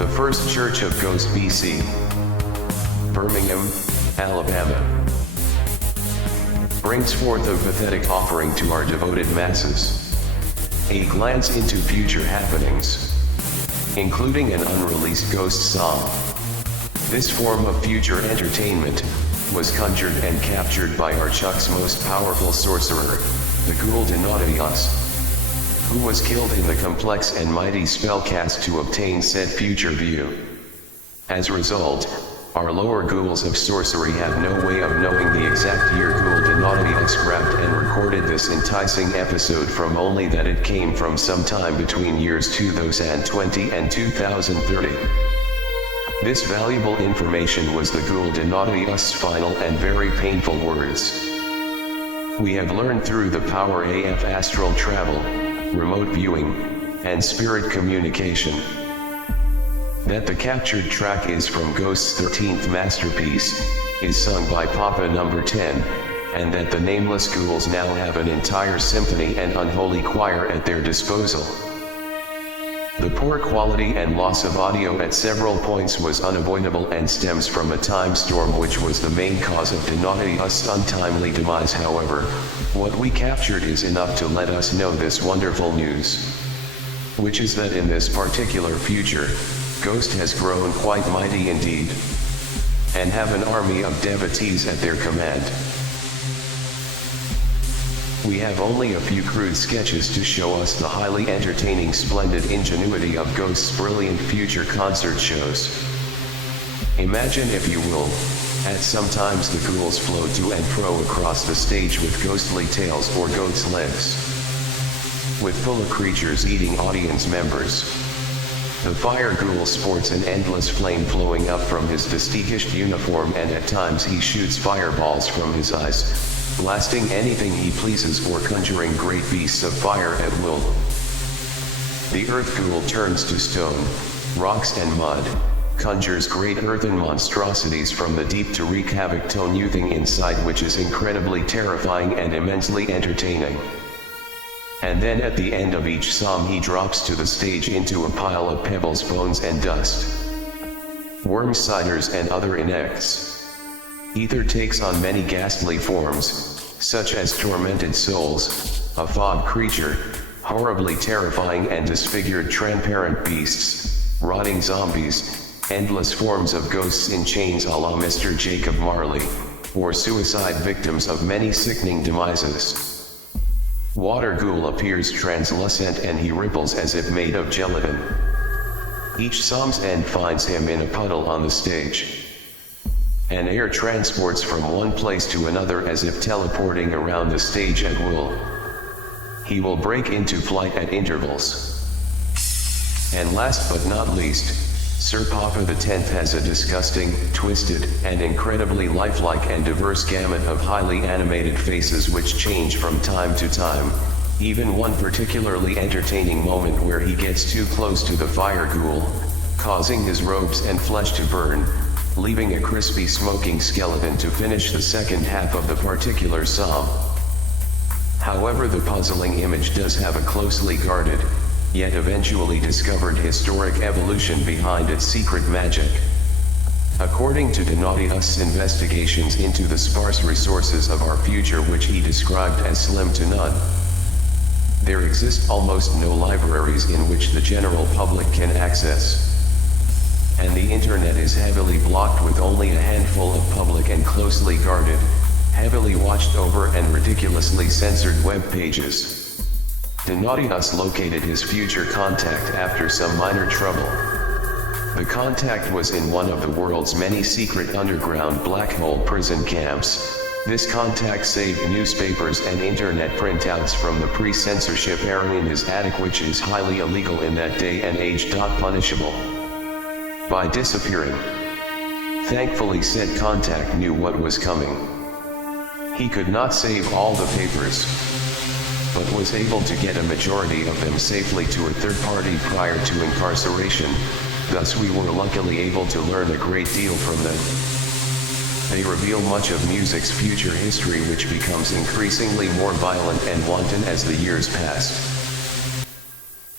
The First Church of Ghost BC, Birmingham, Alabama, brings forth a pathetic offering to our devoted masses. A glance into future happenings, including an unreleased ghost song. This form of future entertainment was conjured and captured by our Chuck's most powerful sorcerer, the Ghoul Denaudius, who was killed in the complex and mighty spell cast to obtain said future view. As a result, our lower ghouls of sorcery have no way of knowing the exact year Ghoul Denaudius grabbed and recorded this enticing episode from, only that it came from sometime between years 2020 and 2030. This valuable information was the Ghoul Denaudius' final and very painful words. We have learned through the power of astral travel, remote viewing, and spirit communication, that the captured track is from Ghost's 13th masterpiece, is sung by Papa Number 10, and that the nameless ghouls now have an entire symphony and unholy choir at their disposal. The poor quality and loss of audio at several points was unavoidable and stems from a time storm which was the main cause of Denaudius' untimely demise. However, what we captured is enough to let us know this wonderful news, which is that in this particular future, Ghost has grown quite mighty indeed, and have an army of devotees at their command. We have only a few crude sketches to show us the highly entertaining, splendid ingenuity of Ghost's brilliant future concert shows. Imagine, if you will, at sometimes the ghouls flow to and fro across the stage with ghostly tails or goat's legs, with full of creatures eating audience members. The fire ghoul sports an endless flame flowing up from his distinguished uniform, and at times he shoots fireballs from his eyes, blasting anything he pleases or conjuring great beasts of fire at will. The earth ghoul turns to stone, rocks and mud, conjures great earthen monstrosities from the deep to wreak havoc to nothing inside, which is incredibly terrifying and immensely entertaining. And then at the end of each psalm he drops to the stage into a pile of pebbles, bones and dust, worms, ciders and other inects. Ether takes on many ghastly forms, such as tormented souls, a fog creature, horribly terrifying and disfigured transparent beasts, rotting zombies, endless forms of ghosts in chains a la Mr. Jacob Marley, or suicide victims of many sickening demises. Water ghoul appears translucent and he ripples as if made of gelatin. Each psalm's end finds him in a puddle on the stage. And air transports from one place to another as if teleporting around the stage at will. He will break into flight at intervals. And last but not least, Sir Papa the 10th has a disgusting, twisted, and incredibly lifelike and diverse gamut of highly animated faces which change from time to time, even one particularly entertaining moment where he gets too close to the fire ghoul, causing his robes and flesh to burn, leaving a crispy smoking skeleton to finish the second half of the particular psalm. However, the puzzling image does have a closely guarded, yet eventually discovered historic evolution behind its secret magic. According to Denaudius' investigations into the sparse resources of our future, which he described as slim to none, there exist almost no libraries in which the general public can access. And the internet is heavily blocked with only a handful of public and closely guarded, heavily watched over and ridiculously censored web pages. Denaudius located his future contact after some minor trouble. The contact was in one of the world's many secret underground black hole prison camps. This contact saved newspapers and internet printouts from the pre-censorship era in his attic, which is highly illegal in that day and age. Punishable by disappearing. Thankfully, said contact knew what was coming. He could not save all the papers, but was able to get a majority of them safely to a third party prior to incarceration. Thus we were luckily able to learn a great deal from them. They reveal much of music's future history, which becomes increasingly more violent and wanton as the years passed.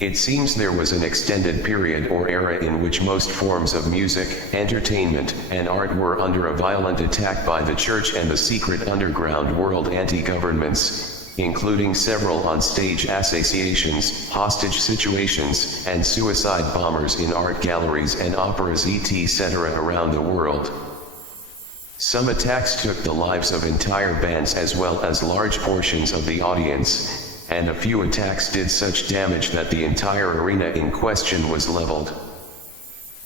It seems there was an extended period or era in which most forms of music, entertainment, and art were under a violent attack by the church and the secret underground world anti-governments, including several on-stage assassinations, hostage situations, and suicide bombers in art galleries and operas etc. around the world. Some attacks took the lives of entire bands as well as large portions of the audience, and a few attacks did such damage that the entire arena in question was leveled.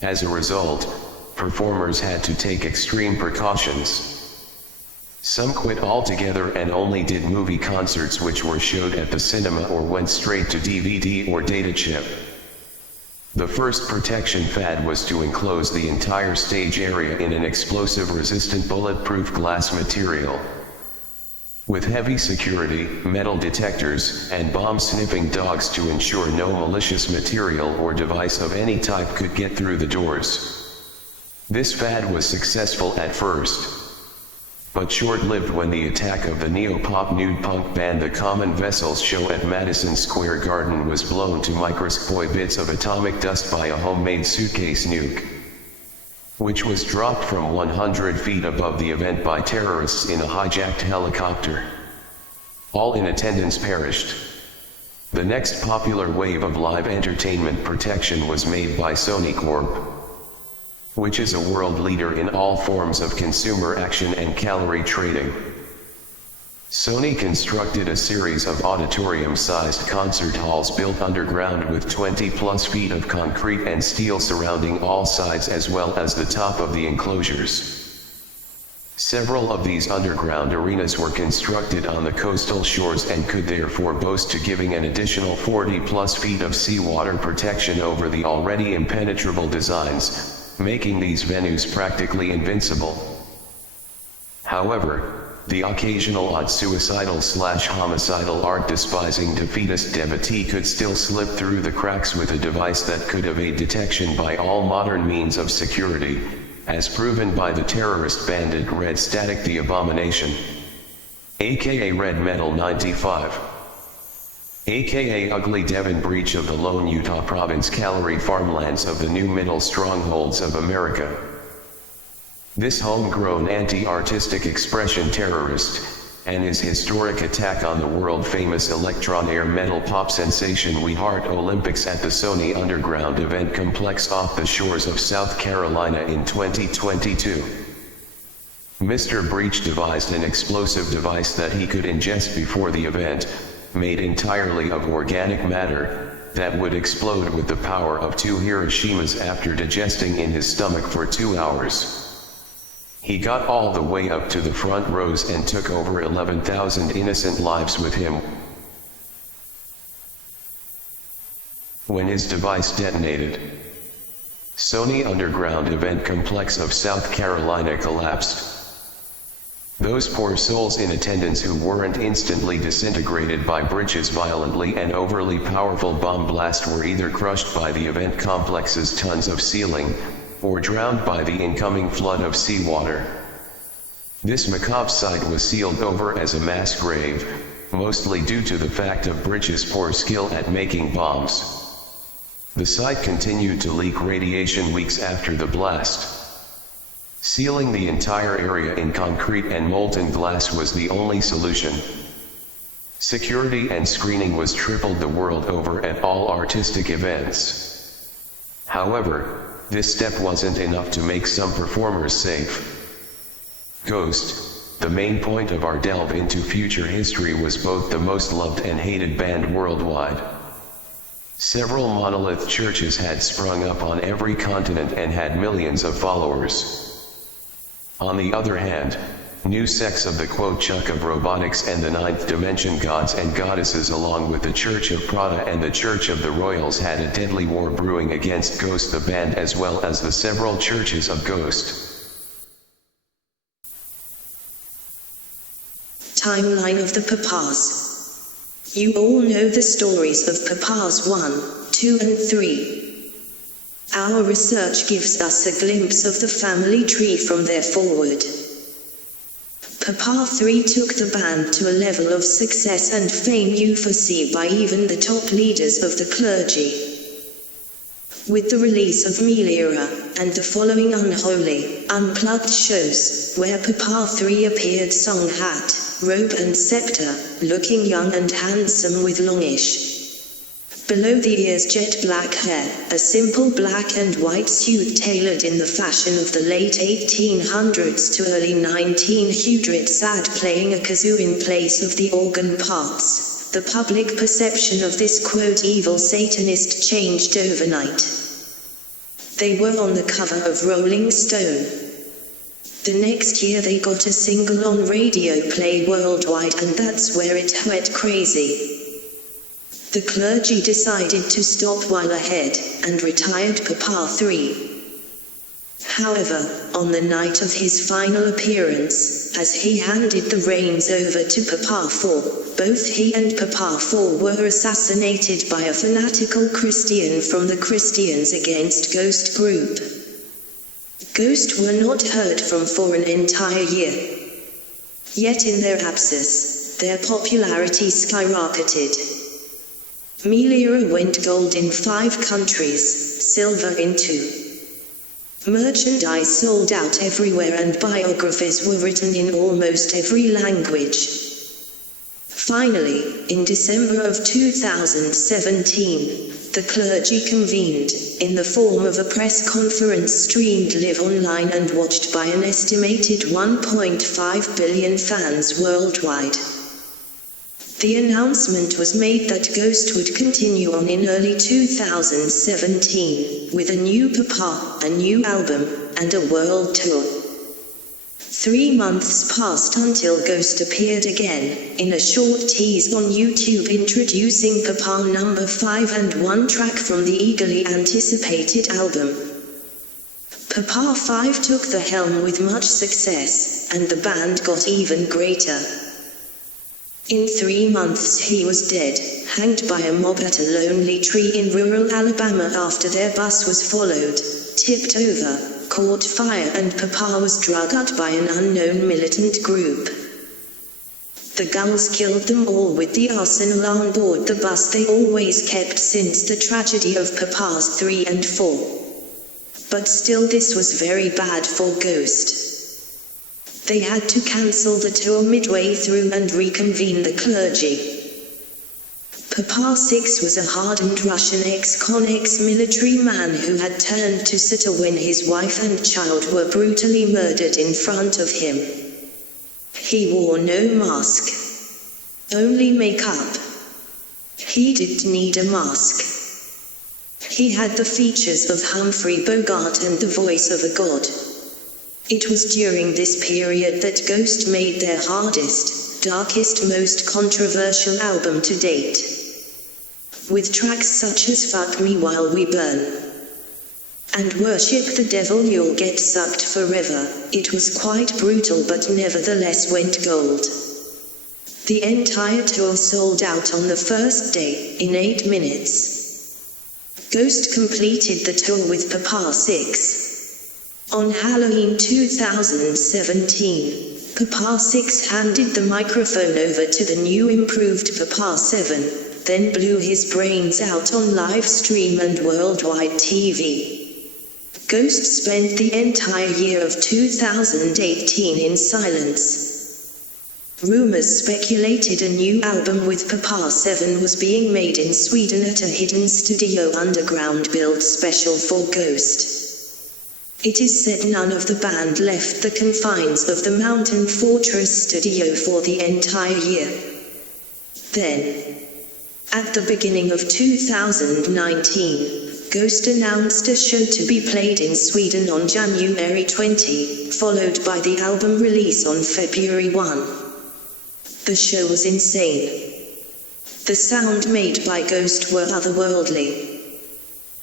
As a result, performers had to take extreme precautions. Some quit altogether and only did movie concerts which were showed at the cinema or went straight to DVD or data chip. The first protection fad was to enclose the entire stage area in an explosive-resistant bulletproof glass material. With heavy security, metal detectors, and bomb-sniffing dogs to ensure no malicious material or device of any type could get through the doors. This fad was successful at first, but short-lived when the attack of the neo-pop nude punk band The Common Vessels show at Madison Square Garden was blown to microscopic bits of atomic dust by a homemade suitcase nuke, which was dropped from 100 feet above the event by terrorists in a hijacked helicopter. All in attendance perished. The next popular wave of live entertainment protection was made by Sony Corp, which is a world leader in all forms of consumer action and calorie trading. Sony constructed a series of auditorium-sized concert halls built underground with 20-plus feet of concrete and steel surrounding all sides as well as the top of the enclosures. Several of these underground arenas were constructed on the coastal shores and could therefore boast to giving an additional 40-plus feet of seawater protection over the already impenetrable designs, making these venues practically invincible. However, the occasional odd suicidal/homicidal art-despising defeatist devotee could still slip through the cracks with a device that could evade detection by all modern means of security, as proven by the terrorist bandit Red Static the Abomination, aka Red Metal 95, aka Ugly Devon breach of the lone Utah province calorie farmlands of the new middle strongholds of America. This homegrown anti-artistic expression terrorist, and his historic attack on the world-famous electron air metal pop sensation We Heart Olympics at the Sony Underground event complex off the shores of South Carolina in 2022. Mr. Breach devised an explosive device that he could ingest before the event, made entirely of organic matter, that would explode with the power of 2 Hiroshimas after digesting in his stomach for 2 hours. He got all the way up to the front rows and took over 11,000 innocent lives with him. When his device detonated, Sony Underground event complex of South Carolina collapsed. Those poor souls in attendance who weren't instantly disintegrated by Breach's violently and overly powerful bomb blast were either crushed by the event complex's tons of ceiling, or drowned by the incoming flood of seawater. This macabre site was sealed over as a mass grave, mostly due to the fact of Breach's poor skill at making bombs. The site continued to leak radiation weeks after the blast. Sealing the entire area in concrete and molten glass was the only solution. Security and screening was tripled the world over at all artistic events. However, this step wasn't enough to make some performers safe. Ghost, the main point of our delve into future history, was both the most loved and hated band worldwide. Several monolith churches had sprung up on every continent and had millions of followers. On the other hand, new sects of the quote-chuck of robotics and the ninth dimension gods and goddesses along with the Church of Prada and the Church of the Royals had a deadly war brewing against Ghost the band as well as the several churches of Ghost. Timeline of the Papas. You all know the stories of Papas 1, 2 and 3. Our research gives us a glimpse of the family tree from there forward. Papa 3 took the band to a level of success and fame foreseen by even the top leaders of the clergy. With the release of Melira, and the following unholy, unplugged shows, where Papa 3 appeared song hat, robe and scepter, looking young and handsome with longish, below the ears jet black hair, a simple black and white suit tailored in the fashion of the late 1800s to early 1900s, sad playing a kazoo in place of the organ parts. The public perception of this quote evil Satanist changed overnight. They were on the cover of Rolling Stone. The next year they got a single on radio play worldwide, and that's where it went crazy. The clergy decided to stop while ahead, and retired Papa 3. However, on the night of his final appearance, as he handed the reins over to Papa 4, both he and Papa 4 were assassinated by a fanatical Christian from the Christians Against Ghost group. Ghost were not heard from for an entire year. Yet in their absence, their popularity skyrocketed. Melira went gold in 5 countries, silver in 2. Merchandise sold out everywhere and biographies were written in almost every language. Finally, in December of 2017, the clergy convened, in the form of a press conference streamed live online and watched by an estimated 1.5 billion fans worldwide. The announcement was made that Ghost would continue on in early 2017, with a new Papa, a new album, and a world tour. 3 months passed until Ghost appeared again, in a short tease on YouTube introducing Papa number 5 and one track from the eagerly anticipated album. Papa 5 took the helm with much success, and the band got even greater. In 3 months he was dead, hanged by a mob at a lonely tree in rural Alabama after their bus was followed, tipped over, caught fire, and Papa was drugged out by an unknown militant group. The gunns killed them all with the arsenal on board the bus they always kept since the tragedy of Papas 3 and 4. But still this was very bad for Ghost. They had to cancel the tour midway through and reconvene the clergy. Papa 6 was a hardened Russian ex-con ex-military man who had turned to Satan when his wife and child were brutally murdered in front of him. He wore no mask, only makeup. He didn't need a mask. He had the features of Humphrey Bogart and the voice of a god. It was during this period that Ghost made their hardest, darkest, most controversial album to date. With tracks such as Fuck Me While We Burn and Worship the Devil You'll Get Sucked Forever, it was quite brutal but nevertheless went gold. The entire tour sold out on the first day, in 8 minutes. Ghost completed the tour with Papa 6. On Halloween 2017, Papa 6 handed the microphone over to the new improved Papa 7, then blew his brains out on live stream and worldwide TV. Ghost spent the entire year of 2018 in silence. Rumors speculated a new album with Papa 7 was being made in Sweden at a hidden studio underground built special for Ghost. It is said none of the band left the confines of the Mountain Fortress studio for the entire year. Then, at the beginning of 2019, Ghost announced a show to be played in Sweden on January 20, followed by the album release on February 1. The show was insane. The sound made by Ghost were otherworldly.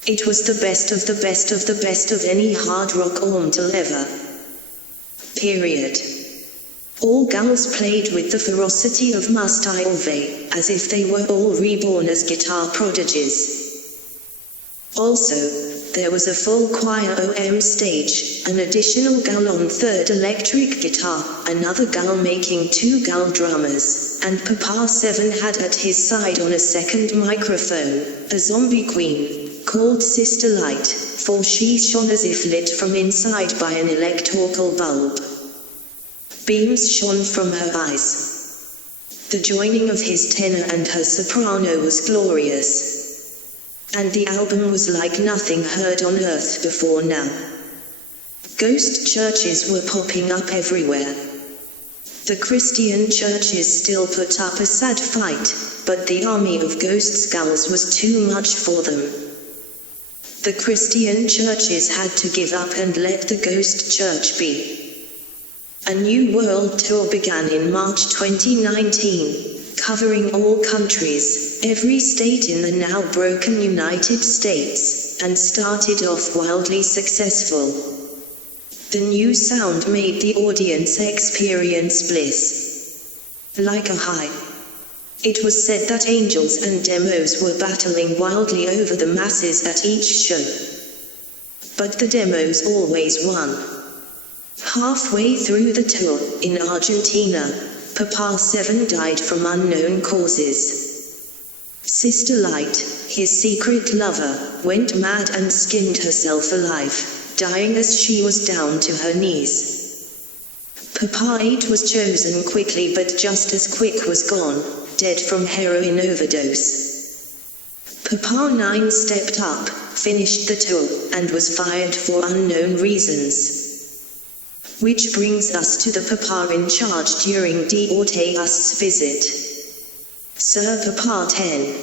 It was the best of the best of the best of any hard rock ornamental ever. Period. All guns played with the ferocity of Must I Alve, as if they were all reborn as guitar prodigies. Also, there was a full choir OM stage, an additional gal on third electric guitar, another gal making 2 gal drummers, and Papa 7 had at his side on a second microphone, a zombie queen, called Sister Light, for she shone as if lit from inside by an electrical bulb. Beams shone from her eyes. The joining of his tenor and her soprano was glorious. And the album was like nothing heard on earth before now. Ghost churches were popping up everywhere. The Christian churches still put up a sad fight, but the army of ghost skulls was too much for them. The Christian churches had to give up and let the ghost church be. A new world tour began in March 2019, covering all countries, every state in the now broken United States, and started off wildly successful. The new sound made the audience experience bliss. Like a high. It was said that angels and demos were battling wildly over the masses at each show. But the demos always won. Halfway through the tour, in Argentina, Papa 7 died from unknown causes. Sister Light, his secret lover, went mad and skinned herself alive, dying as she was down to her knees. Papa 8 was chosen quickly, but just as quick was gone, dead from heroin overdose. Papa 9 stepped up, finished the tour, and was fired for unknown reasons. Which brings us to the Papa in charge during Ortega's visit. Sir Papa 10.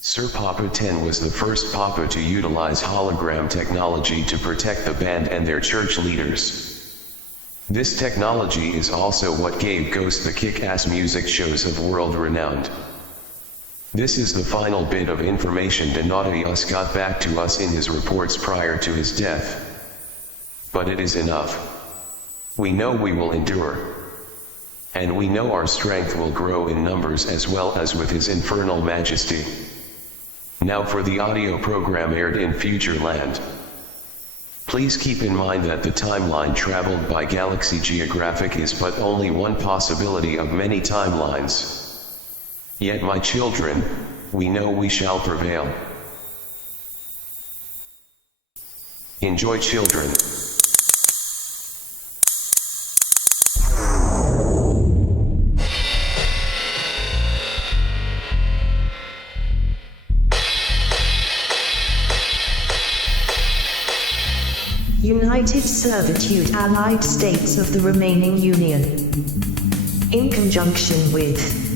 Sir Papa 10 was the first Papa to utilize hologram technology to protect the band and their church leaders. This technology is also what gave Ghost the kick-ass music shows of world renowned. This is the final bit of information Donatus got back to us in his reports prior to his death. But it is enough. We know we will endure. And we know our strength will grow in numbers as well as with his infernal majesty. Now for the audio program aired in Future Land. Please keep in mind that the timeline traveled by Galaxy Geographic is but only one possibility of many timelines. Yet my children, we know we shall prevail. Enjoy, children. United Servitude Allied States of the remaining Union. In conjunction with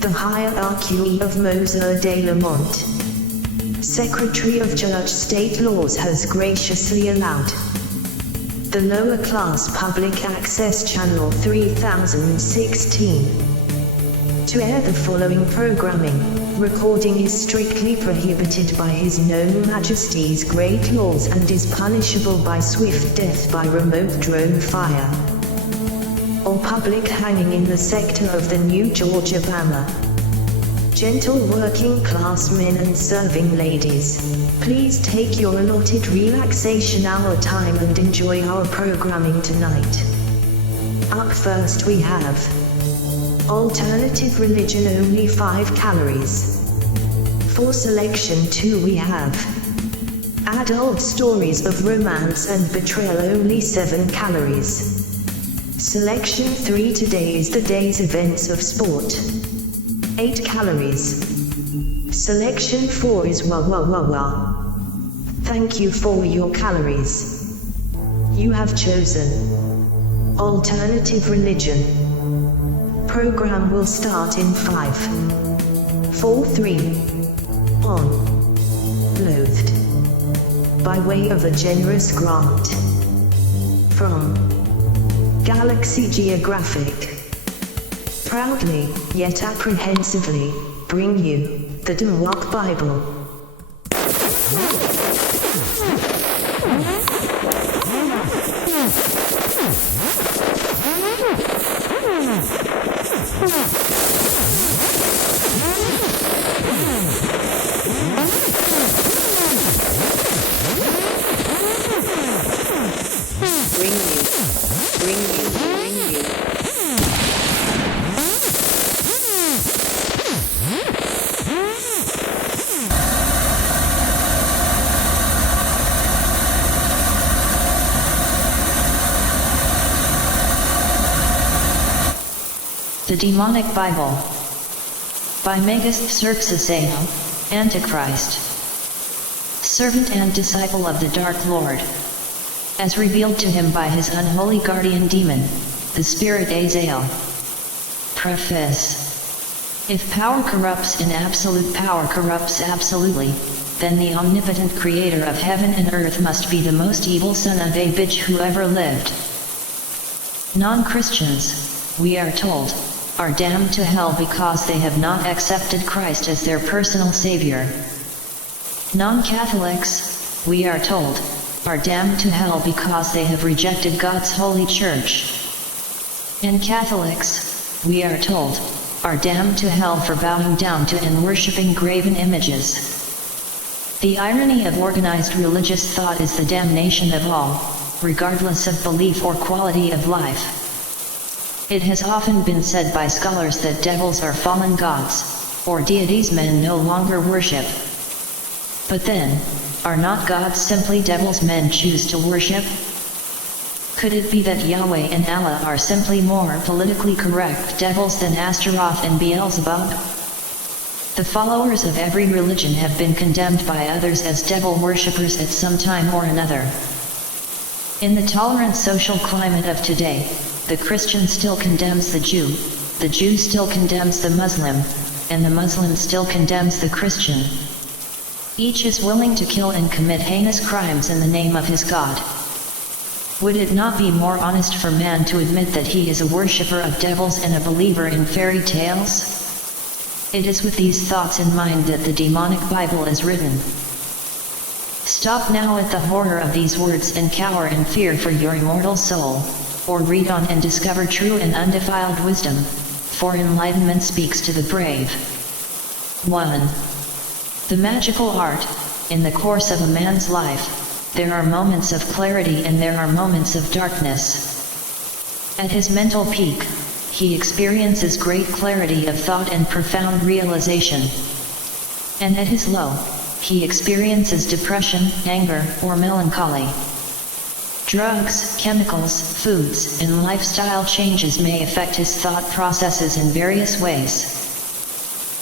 the hierarchy of Moser de Lamont, Secretary of Church State Laws has graciously allowed the lower class public access channel 3016 to air the following programming. Recording is strictly prohibited by His Known Majesty's great laws and is punishable by swift death by remote drone fire or public hanging in the sector of the New Georgia Bama. Gentle working class men and serving ladies, please take your allotted relaxation hour time and enjoy our programming tonight. Up first we have alternative religion, only 5 calories. For selection 2 we have adult stories of romance and betrayal, only 7 calories. Selection 3 today is the day's events of sport. 8 calories. Selection 4 is wah wah wah wah. Thank you for your calories. You have chosen alternative religion. Program will start in 5, 4, 3. On. Loathed. By way of a generous grant from Galaxy Geographic. Proudly, yet apprehensively, bring you the Dewap Bible. The Demonic Bible by Megist Xerxeseo, Antichrist, servant and disciple of the Dark Lord, as revealed to him by his unholy guardian demon, the spirit Azael. Preface. If power corrupts and absolute power corrupts absolutely, then the omnipotent creator of heaven and earth must be the most evil son of a bitch who ever lived. Non-Christians, we are told, are damned to hell because they have not accepted Christ as their personal Savior. Non-Catholics, we are told, are damned to hell because they have rejected God's holy church. And Catholics, we are told, are damned to hell for bowing down to and worshipping graven images. The irony of organized religious thought is the damnation of all, regardless of belief or quality of life. It has often been said by scholars that devils are fallen gods, or deities men no longer worship. But then, are not gods simply devils men choose to worship? Could it be that Yahweh and Allah are simply more politically correct devils than Astaroth and Beelzebub? The followers of every religion have been condemned by others as devil worshippers at some time or another. In the tolerant social climate of today, the Christian still condemns the Jew still condemns the Muslim, and the Muslim still condemns the Christian. Each is willing to kill and commit heinous crimes in the name of his God. Would it not be more honest for man to admit that he is a worshipper of devils and a believer in fairy tales? It is with these thoughts in mind that the demonic Bible is written. Stop now at the horror of these words and cower in fear for your immortal soul, or read on and discover true and undefiled wisdom, for enlightenment speaks to the brave. 1. The magical art. In the course of a man's life, there are moments of clarity and there are moments of darkness. At his mental peak, he experiences great clarity of thought and profound realization. And at his low, he experiences depression, anger, or melancholy. Drugs, chemicals, foods, and lifestyle changes may affect his thought processes in various ways.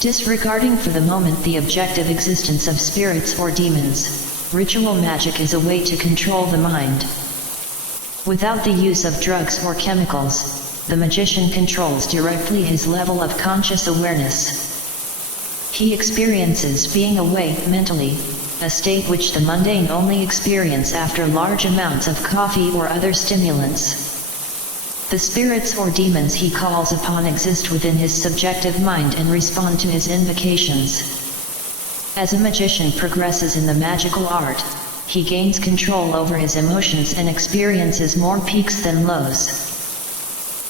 Disregarding for the moment the objective existence of spirits or demons, ritual magic is a way to control the mind. Without the use of drugs or chemicals, the magician controls directly his level of conscious awareness. He experiences being awake mentally, a state which the mundane only experience after large amounts of coffee or other stimulants. The spirits or demons he calls upon exist within his subjective mind and respond to his invocations. As a magician progresses in the magical art, he gains control over his emotions and experiences more peaks than lows.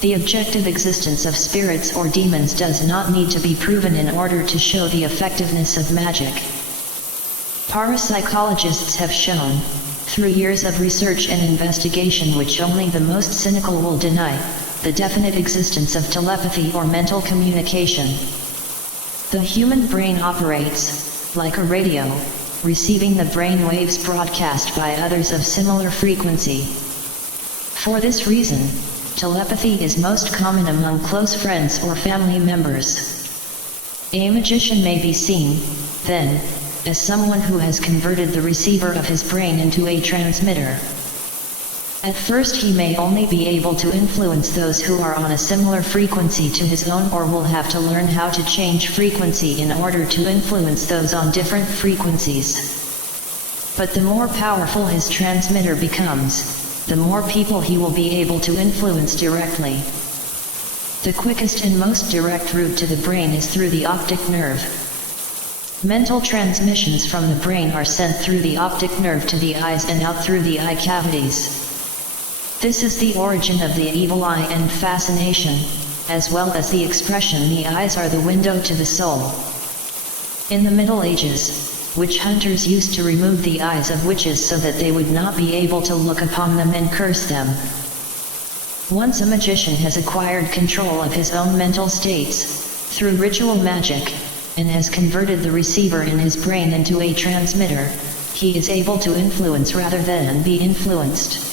The objective existence of spirits or demons does not need to be proven in order to show the effectiveness of magic. Parapsychologists have shown, through years of research and investigation which only the most cynical will deny, the definite existence of telepathy or mental communication. The human brain operates, like a radio, receiving the brain waves broadcast by others of similar frequency. For this reason, telepathy is most common among close friends or family members. A magician may be seen, then, as someone who has converted the receiver of his brain into a transmitter. At first he may only be able to influence those who are on a similar frequency to his own or will have to learn how to change frequency in order to influence those on different frequencies. But the more powerful his transmitter becomes, the more people he will be able to influence directly. The quickest and most direct route to the brain is through the optic nerve. Mental transmissions from the brain are sent through the optic nerve to the eyes and out through the eye cavities. This is the origin of the evil eye and fascination, as well as the expression the eyes are the window to the soul. In the Middle Ages, witch hunters used to remove the eyes of witches so that they would not be able to look upon them and curse them. Once a magician has acquired control of his own mental states, through ritual magic, and has converted the receiver in his brain into a transmitter, he is able to influence rather than be influenced.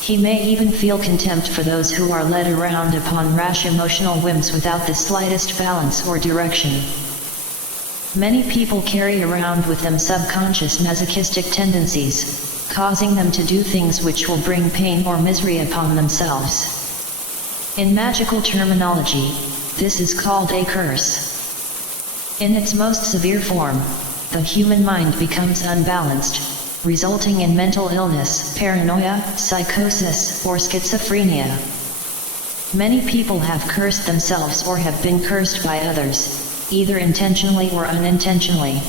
He may even feel contempt for those who are led around upon rash emotional whims without the slightest balance or direction. Many people carry around with them subconscious masochistic tendencies, causing them to do things which will bring pain or misery upon themselves. In magical terminology, this is called a curse. In its most severe form, the human mind becomes unbalanced, resulting in mental illness, paranoia, psychosis, or schizophrenia. Many people have cursed themselves or have been cursed by others, either intentionally or unintentionally.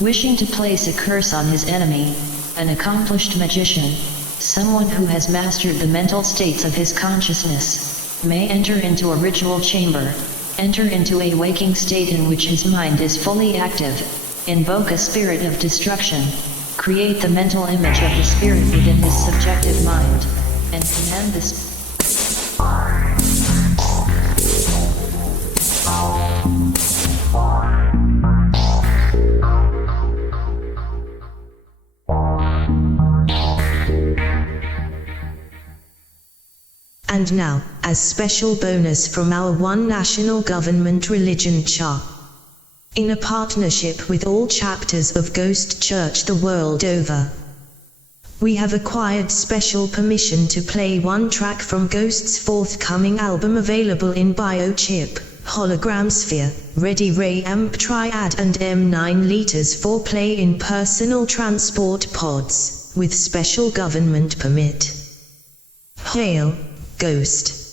Wishing to place a curse on his enemy, an accomplished magician, someone who has mastered the mental states of his consciousness, may enter into a ritual chamber, enter into a waking state in which his mind is fully active, invoke a spirit of destruction, create the mental image of the spirit within his subjective mind, and command this. And now, as special bonus from our One National Government Religion chart. In a partnership with all chapters of Ghost Church the world over, we have acquired special permission to play one track from Ghost's forthcoming album, available in biochip, hologram sphere, ready ray amp triad and M9 liters for play in personal transport pods, with special government permit. Hail, Ghost.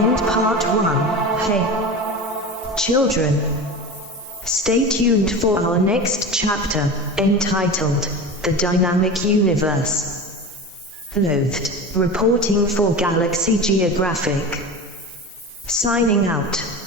End Part 1. Hey, children. Stay tuned for our next chapter, entitled The Dynamic Universe. Loathed, reporting for Galaxy Geographic. Signing out.